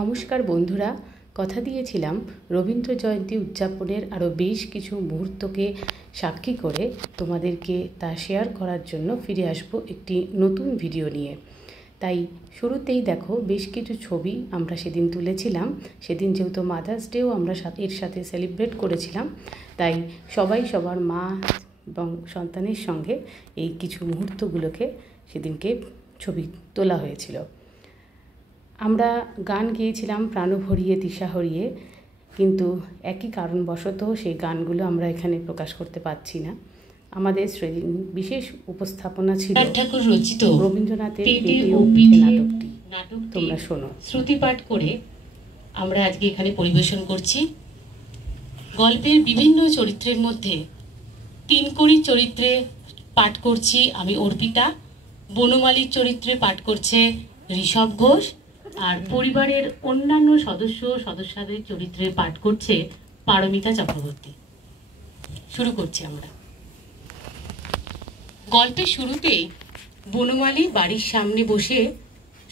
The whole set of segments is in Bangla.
নমস্কার বন্ধুরা, কথা দিয়েছিলাম রবীন্দ্র জয়ন্তী উদযাপনের আরও বেশ কিছু মুহূর্তকে সাক্ষী করে তোমাদেরকে তা শেয়ার করার জন্য ফিরে আসবো একটি নতুন ভিডিও নিয়ে। তাই শুরুতেই দেখো বেশ কিছু ছবি আমরা সেদিন তুলেছিলাম। সেদিন যেহেতু মাদার্স ডেও আমরা এর সাথে সেলিব্রেট করেছিলাম, তাই সবাই সবার মা এবং সন্তানের সঙ্গে এই কিছু মুহূর্তগুলোকে সেদিনকে ছবি তোলা হয়েছিল। আমরা গান গেয়েছিলাম প্রাণ ভরিয়ে দিশা হরিয়ে, কিন্তু একই কারণবশত সেই গানগুলো আমরা এখানে প্রকাশ করতে পারছি না। আমাদের সেদিন বিশেষ উপস্থাপনা ছিল ঠাকুর রচিত রবীন্দ্রনাথের নাটকটি। তোমরা শোনো। শ্রুতিপাঠ করে আমরা আজকে এখানে পরিবেশন করছি। গল্পের বিভিন্ন চরিত্রের মধ্যে তিনকড়ি চরিত্রে পাঠ করছি আমি অর্পিতা, বনমালীর চরিত্রে পাঠ করছে ঋষভ ঘোষ, আর পরিবারের অন্যান্য সদস্যদের চরিত্রে পাঠ করছে পারমিতা চক্রবর্তী। শুরু করছি আমরা। গল্পের শুরুতেই বনমালী বাড়ির সামনে বসে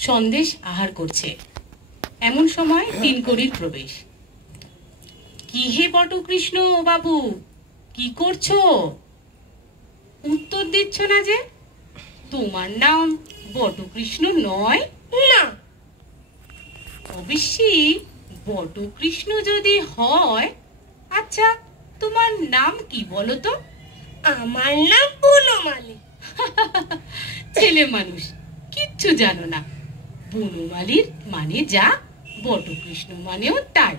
সন্দেশ আহার করছে। এমন সময় তিনকড়ির প্রবেশ। কি হে বটকৃষ্ণ বাবু, কি করছো? উত্তর দিচ্ছ না যে? তোমার নাম বটকৃষ্ণ নয়? না। অবশ্যই বটকৃষ্ণ যদি হয়। আচ্ছা, তোমার নাম কি বলো তো? আমার নাম বনমালী। ছেলে মানুষ, কিচ্ছু জানো না। বনমালীর মানে যা, বটকৃষ্ণ মানেও তাই,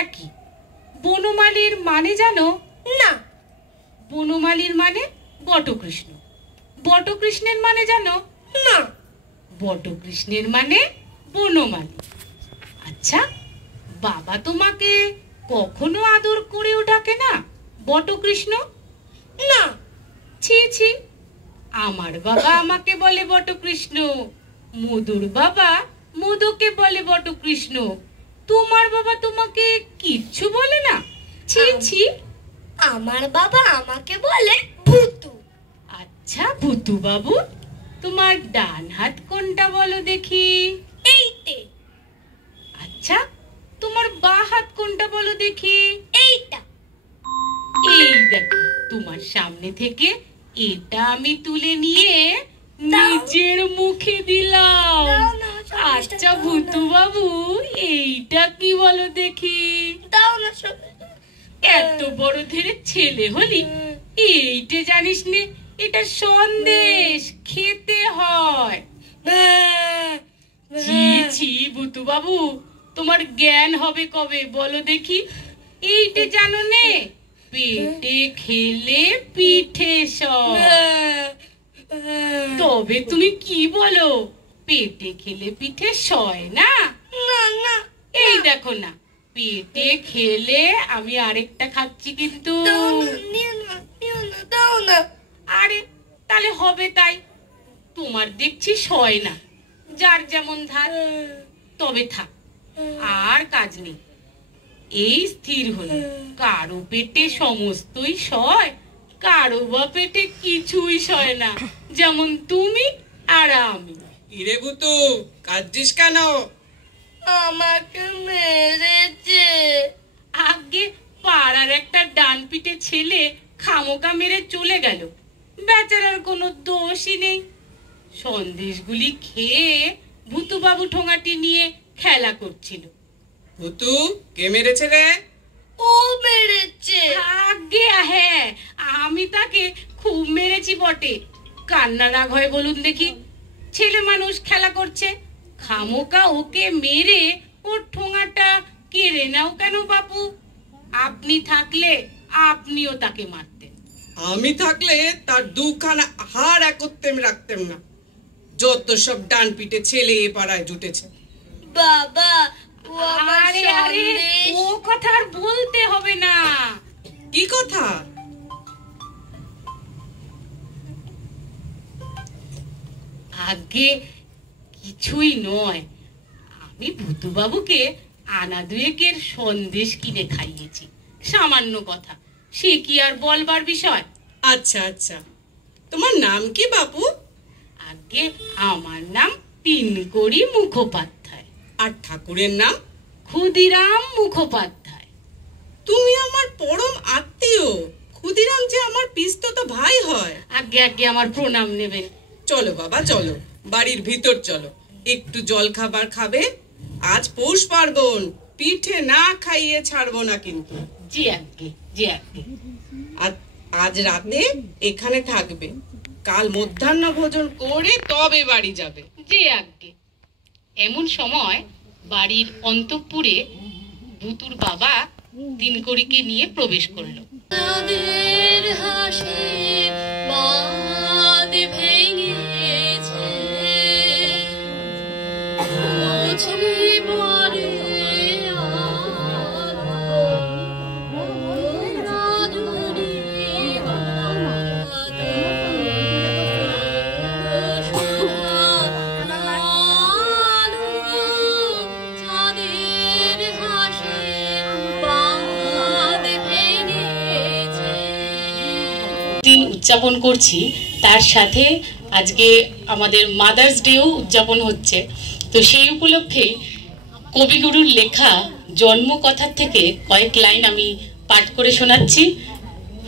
একই। বনমালীর মানে জানো না? বনমালীর মানে বটকৃষ্ণ। বটকৃষ্ণের মানে জানো না? বটকৃষ্ণের মানে বনমালী। আচ্ছা, বাবা তোমাকে কখনো আদর করেও ডাকে না বটকৃষ্ণ? না। ছি ছি, আমার বাবা আমাকে বলে বটকৃষ্ণ, মধুর বাবা মধুকে বলে বটকৃষ্ণ। তোমার বাবা তোমাকে কিচ্ছু বলে না? ছি ছি। আমার বাবা আমাকে বলে ভূতু। আচ্ছা ভূতু বাবু, তোমার ডান হাত কোনটা বলো দেখি? এইতে। আচ্ছা, তোমার বাঁ হাত কোনটা বলো দেখি? এইটা। এই দেখো, তোমার সামনে থেকে এটা আমি তুলে নিয়ে নিজের মুখে দিলাম। আচ্ছা ভূতু বাবু, এইটা কি বলো দেখি? দাও না। এত বড় ধরে ছেলে হলি, এইটা জানিস নে এটা সন্দেশ খেতে হয়? ছি ছি ভূতু বাবু, তোমার জ্ঞান হবে কবে বলো দেখি? এইটা জানো নে, পেটে খেলে পিঠে সয়। তবে তুমি কি বলো, পেটে খেলে পিঠে সয় না? না না। এই দেখো না, পেটে খেলে আমি আরেকটা খাচ্ছি কিন্তু। দাও না। আরে তাহলে হবে তাই, তোমার দেখছি সয় না, যার যেমন ধার। তবে থাক, আর কাজ নেই। এই স্থির হলো, কারো পেটে সমস্তই সয়, কারো বা পেটে কিছুই সয় না, যেমন তুমি আর আমি। ইরে ভূতু, কাঁদছিস কেন? আমাকে মেরেছে। আগে পাড়ার একটা ডান পিঠে ছেলে খামোকা মেরে চলে গেল, বেচারার কোনো দোষই নেই। সন্দেশগুলি খেয়ে ভূতুবাবু ঠোঙাটি নিয়ে খেলা করছিল। ভূতু, কে মেরেছে রে? ও মেরেছে। আগে হ্যাঁ, আমি তাকে খুব মেরেছি বটে। কান্না রাগ হয় বলুন দেখি? ছেলে মানুষ খেলা করছে, খামোকা ওকে মেরে ওর ঠোঙাটা কেড়ে নাও কেন বাপু? আপনি থাকলে আপনিও তাকে মারতেন। আমি থাকলে তার দুখানা হাড় একত্রে রাখতেম না। যত সব ডান পিটে ছেলে এ পাড়ায় জুটেছে। বাবা, ও আমার আরে আরে, সন্দেশ। ও কথা আর বলতে হবে না। কি কথা? আগে কিছুই নয়, আমি ভূতুবাবুকে আনা দুয়েকের সন্দেশ কিনে খাইয়েছি, সামান্য কথা, সে কি আর বলবার বিষয়? আচ্ছা আচ্ছা, তোমার নাম কি বাপু? আগে আমার নাম তিনকড়ি মুখোপাধ্যায়। আর ঠাকুরের নাম? ক্ষুদিরাম মুখোপাধ্যায়। তুমি আমার পরম আত্মীয়। ক্ষুদিরাম যে আমার পিস্তত ভাই হয়। আগে আগে আমার প্রণাম নেবেন। চলো বাবা চলো, বাড়ির ভিতর চলো, একটু জল খাবার খাবে। আজ পৌষ পার্বণ, পিঠে না খাইয়ে ছাড়বো না কিন্তু। জি আগে, জি আগে। আজ রাতে এখানে থাকবে, কাল মধ্যাহ্ন ভোজন করে তবে বাড়ি যাবে। জি আগে। এমন সময় বাড়ির অন্তঃপুরে ভুতুর বাবা তিনকড়িকে নিয়ে প্রবেশ করলো। দিন উদযাপন করছি, তার সাথে আজকে আমাদের মাদার্স ডেও উদযাপন হচ্ছে। তো সেই উপলক্ষে কবিগুরুর লেখা জন্মকথার থেকে কয়েক লাইন আমি পাঠ করে শোনাচ্ছি,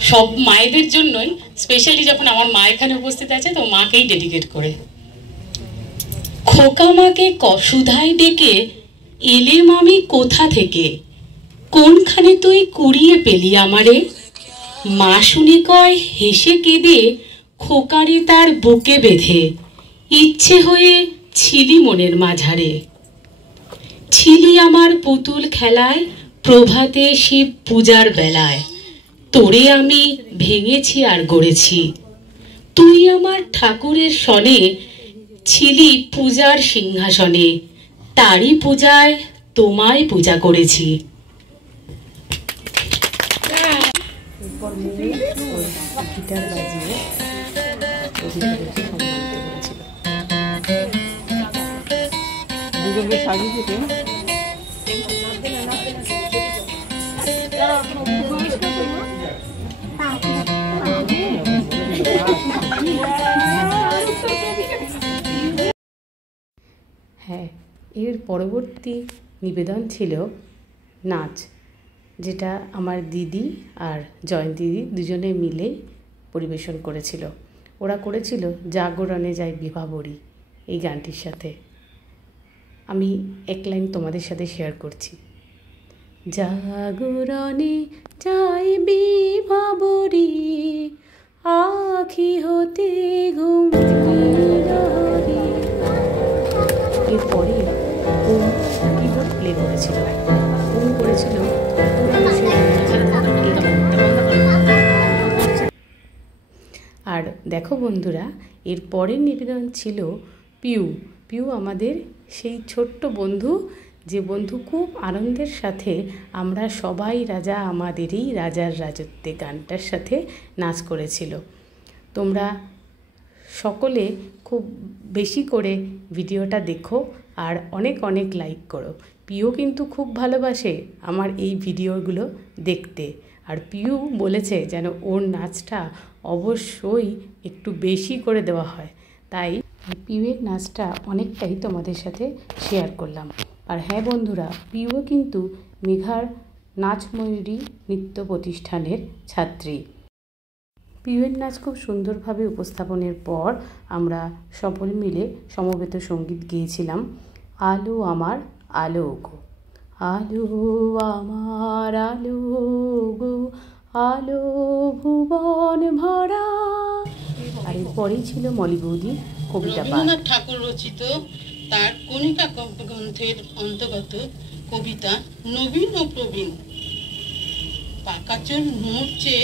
সব মায়েদের জন্যই, স্পেশালি যখন আমার মা এখানে উপস্থিত আছে তো মাকেই ডেডিকেট করে। খোকা মাকে সুধাই ডেকে এলেম আমি কোথা থেকে, কোনখানে তুই কুড়িয়ে পেলি আমারে, মা শুনে কয় হেসে কেঁদে খোকারে তার বুকে বেঁধে, ইচ্ছে হয়ে ছিলি মনের মাঝারে, ছিলি আমার পুতুল খেলায় প্রভাতে শিব পূজার বেলায়, তোরে আমি ভেঙেছি আর গড়েছি, তুই আমার ঠাকুরের সনে ছিলি পূজার সিংহাসনে, তারই পূজায় তোমায় পূজা করেছি। এরপর গিটার বাজিয়ে কবিতাকে সম্মানিত করেছিল। দুজনকে সাজিয়ে দিতে হ্যাঁ, এর পরবর্তী নিবেদন ছিল নাচ, যেটা আমার দিদি আর জয়ন্তী দিদি দুজনে মিলে পরিবেশন করেছিল। ওরা করেছিল জাগরণে যাই বিভাবরী এই গানটির সাথে। আমি এক লাইন তোমাদের সাথে শেয়ার করছি। জাগরণে যাই বিভাবরী, আখি হতে ঘুম। এরপরে ওম কিবোর্ড প্লে করেছিল, ওম করেছিল। আর দেখো বন্ধুরা, এর পরের নিবেদন ছিল পিউ। পিউ আমাদের সেই ছোট্ট বন্ধু, যে বন্ধু খুব আনন্দের সাথে আমরা সবাই রাজা আমাদেরই রাজার রাজত্বে গানটার সাথে নাচ করেছিল। তোমরা সকলে খুব বেশি করে ভিডিওটা দেখো আর অনেক অনেক লাইক করো। পিউ কিন্তু খুব ভালোবাসে আমার এই ভিডিওগুলো দেখতে, আর পিউ বলেছে যেন ওর নাচটা অবশ্যই একটু বেশি করে দেওয়া হয়, তাই পিউয়ের নাচটা অনেকটাই তোমাদের সাথে শেয়ার করলাম। আর হ্যাঁ বন্ধুরা, পিউও কিন্তু মেঘার নাচময়ূরী নৃত্য প্রতিষ্ঠানের ছাত্রী। পিউয়ের নাচ খুব সুন্দরভাবে উপস্থাপনের পর আমরা সকলে মিলে সমবেত সঙ্গীত গেয়েছিলাম। আলো আমার আলো গো, আলো আমার আলো গো, আলো ভুবন ভরা। আর এরপরেই ছিল মলি বৌদি কবিতা পাঠ। রবীন্দ্রনাথ ঠাকুর রচিত তার কণিকা গ্রন্থের অন্তর্গত কবিতা নবীন ও প্রবীণ। পাকা চুল মুড়ছে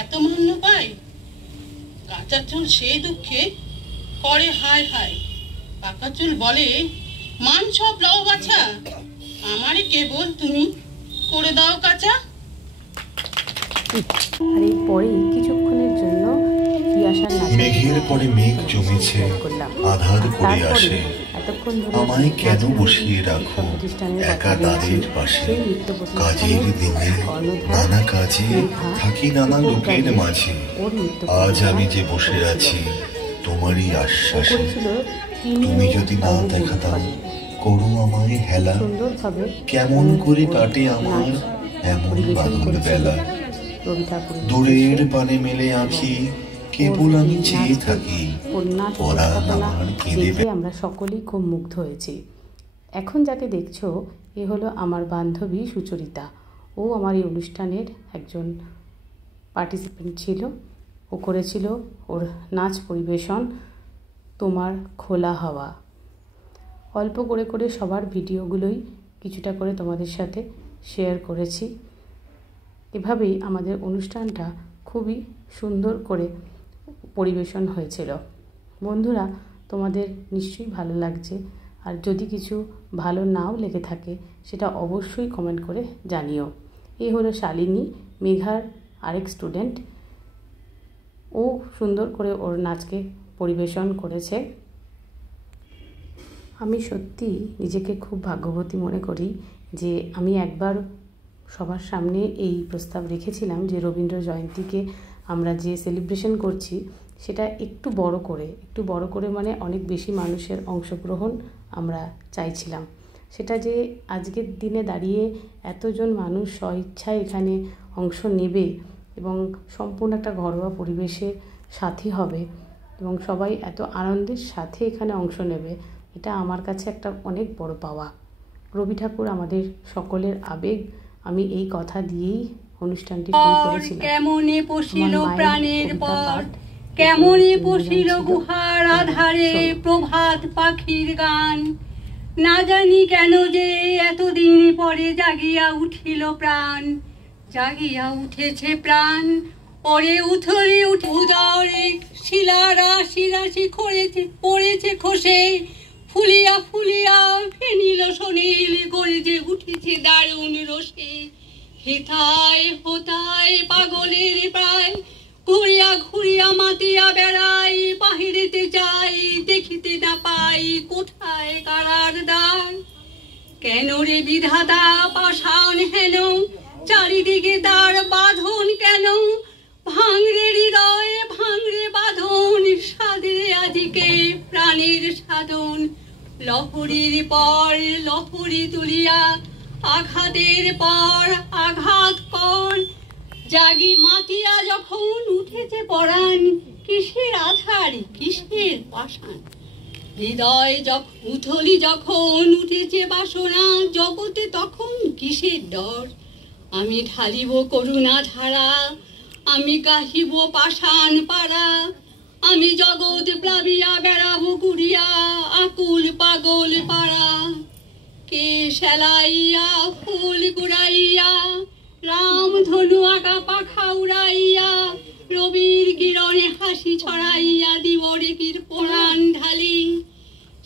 এত মান্য পায়, কাঁচা চুল সেই দুঃখে করে হায় হায়। পাকা চুল বলে মান সব লও বাছা, আমারে কেবল তুমি করে দাও কাঁচা। আর এরপরেই কিছুক্ষণের জন্য মেঘের পরে মেঘ জমেছে, আধার করে আসে, আমায় কেন বসিয়ে রাখো একা দ্বারের পাশে। কাজের দিনে নানা কাজে থাকি নানা লোকের মাঝে, আজ আমি যে বসে আছি তোমারই আশ্বাসে। তুমি যদি না দেখাতাম করো আমায় হেলা, সুন্দরভাবে কেমন করে কাটে আমার এমন বাদল বেলা। রবি ঠাকুর দূরের পানে মেলে আঁখি, কেবল আমি চেয়ে থাকি, পরাণ আমার কেঁদে দেখে আমরা সকলেই খুব মুগ্ধ হয়েছি। এখন যাকে দেখছো এ হলো আমার বান্ধবী সুচরিতা। ও আমার এই অনুষ্ঠানের একজন পার্টিসিপেন্ট ছিল। ও করেছিল ওর নাচ পরিবেশন তোমার খোলা হাওয়া। অল্প করে করে সবার ভিডিওগুলোই কিছুটা করে তোমাদের সাথে শেয়ার করেছি। এভাবেই আমাদের অনুষ্ঠানটা খুবই সুন্দর করে পরিবেশন হয়েছিল। বন্ধুরা, তোমাদের নিশ্চয়ই ভালো লাগছে, আর যদি কিছু ভালো নাও লেগে থাকে সেটা অবশ্যই কমেন্ট করে জানিও। এই হলো শালিনী, মেঘার আরেক স্টুডেন্ট। ও সুন্দর করে ওর নাচকে পরিবেশন করেছে। আমি সত্যি নিজেকে খুব ভাগ্যবতী মনে করি যে আমি একবার সবার সামনে এই প্রস্তাব রেখেছিলাম যে রবীন্দ্র জয়ন্তীকে আমরা যে সেলিব্রেশন করছি সেটা একটু বড় করে মানে অনেক বেশি মানুষের অংশগ্রহণ আমরা চাইছিলাম। সেটা যে আজকের দিনে দাঁড়িয়ে এতজন মানুষ স্বইচ্ছায় এখানে অংশ নেবে এবং সম্পূর্ণ একটা ঘরোয়া পরিবেশে সাথী হবে এবং সবাই এত আনন্দের সাথে এখানে অংশ নেবে, এটা আমার কাছে একটা অনেক বড় পাওয়া। রবি ঠাকুর আমাদের সকলের আবেগ। আমি এই কথা দিয়েই অনুষ্ঠানটি শুরু করেছিলাম। কেমনে পশিল প্রাণের পর, কেমনে পশিল গুহার আধারে প্রভাত পাখির গান। না জানি কেন যে এতদিন পরে জাগিয়া উঠিল প্রাণ, জাগিয়া উঠেছে প্রাণ। ওরে উথরে উদরে শিলা রাশি রাশি পড়েছে খসে, ফুলিয়া ফুলিয়া ফেনিল সনিল গড়ে উঠেছে দারুণ রসে। হেথায় হোতায় পাগলের প্রায়, ঘুরিয়া ঘুরিয়া মাতিয়া বেড়াই। বাহিরেতে যাই দেখিতে না পাই কোথায় কারার দ্বার। কেন রে বিধাতা পাষাণ হেন, চারিদিকে তার বাঁধন কেন। ভাঙরে হৃদয় ভাঙরে বাঁধন, সাদে আজিকে প্রাণের সাধন। লহরীর পর লহরী তুলিয়া আঘাতের পর আঘাত কর। জাগি মাতিয়া যখন উঠেছে পরাণ, কিসের আধার কিসের পাষাণ। হৃদয় উথলি যখন উঠেছে বাসনা, জগতে তখন কিসের ডর। আমি ঢালিব করুণা ধারা, আমি গাহিব পাষাণ পাড়া। আমি জগৎ প্লাবিয়া বেড়াবো কুড়িয়া, আকুল পাগল পাড়া। কে সেলাইয়া ফুল কুড়াইয়া, রাম ধনু আঁকা পাখা উড়াইয়া। রবির কিরণে হাসি ছড়াইয়া দিবরিকির পোড়ান ঢালি।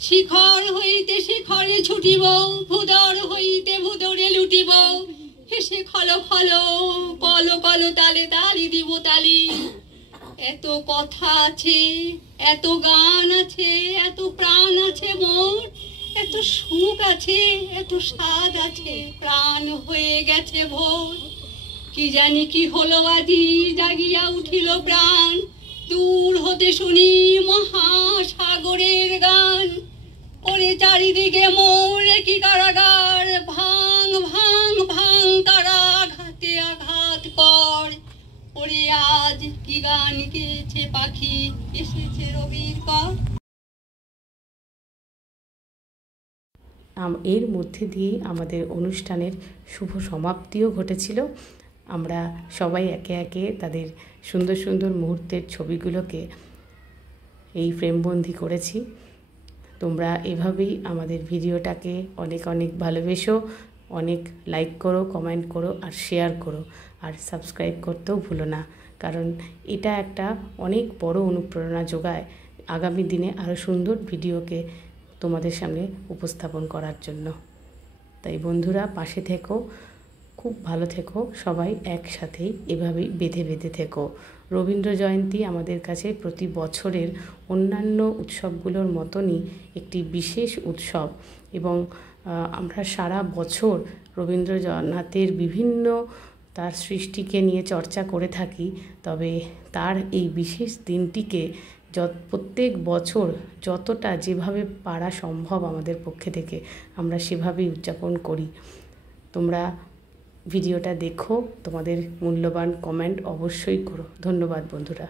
শিখর হইতে শিখরে ছুটিব, ভুদর হইতে ভুদরে লুটিব। হেসে খলো খলো কলো কলো তালে তালি দিব তালি। এত কথা আছে, এত গান আছে, এত প্রাণ আছে মোর। এত সুখ আছে, এত স্বাদ আছে, প্রাণ হয়ে গেছে ভোর। কি জানি কি হলো আজি জাগিয়া উঠিল প্রাণ। দূর হতে শুনি মহাসাগরের গান। ওরে চারিদিকে মোর কি কারাগার, ভাঙ ভাঙ ভাঙ তারা আঘাতে আঘাত কর। ওরে আজ কি গান গেয়েছে পাখি, এসেছে রবির কর। এর মধ্যে দিয়েই আমাদের অনুষ্ঠানের শুভ সমাপ্তিও ঘটেছিল। আমরা সবাই একে একে তাদের সুন্দর সুন্দর মুহূর্তের ছবিগুলোকে এই ফ্রেমবন্দি করেছি। তোমরা এভাবেই আমাদের ভিডিওটাকে অনেক অনেক ভালোবেসো, অনেক লাইক করো, কমেন্ট করো আর শেয়ার করো, আর সাবস্ক্রাইব করতেও ভুলো না, কারণ এটা একটা অনেক বড় অনুপ্রেরণা যোগায় আগামী দিনে আরও সুন্দর ভিডিওকে তোমাদের সামনে উপস্থাপন করার জন্য। তাই বন্ধুরা, পাশে থেকো, খুব ভালো থেকো, সবাই একসাথেই এভাবেই বেঁধে বেঁধে থেকো। রবীন্দ্র জয়ন্তী আমাদের কাছে প্রতি বছরের অন্যান্য উৎসবগুলোর মতনই একটি বিশেষ উৎসব এবং আমরা সারা বছর রবীন্দ্রনাথের বিভিন্ন তার সৃষ্টিকে নিয়ে চর্চা করে থাকি। তবে তার এই বিশেষ দিনটিকে প্রত্যেক বছর যতটা যেভাবে পারা সম্ভব আমাদের পক্ষে থেকে আমরা সেভাবেই উদযাপন করি। তোমরা ভিডিওটা দেখো, তোমাদের মূল্যবান কমেন্ট অবশ্যই করো। ধন্যবাদ বন্ধুরা।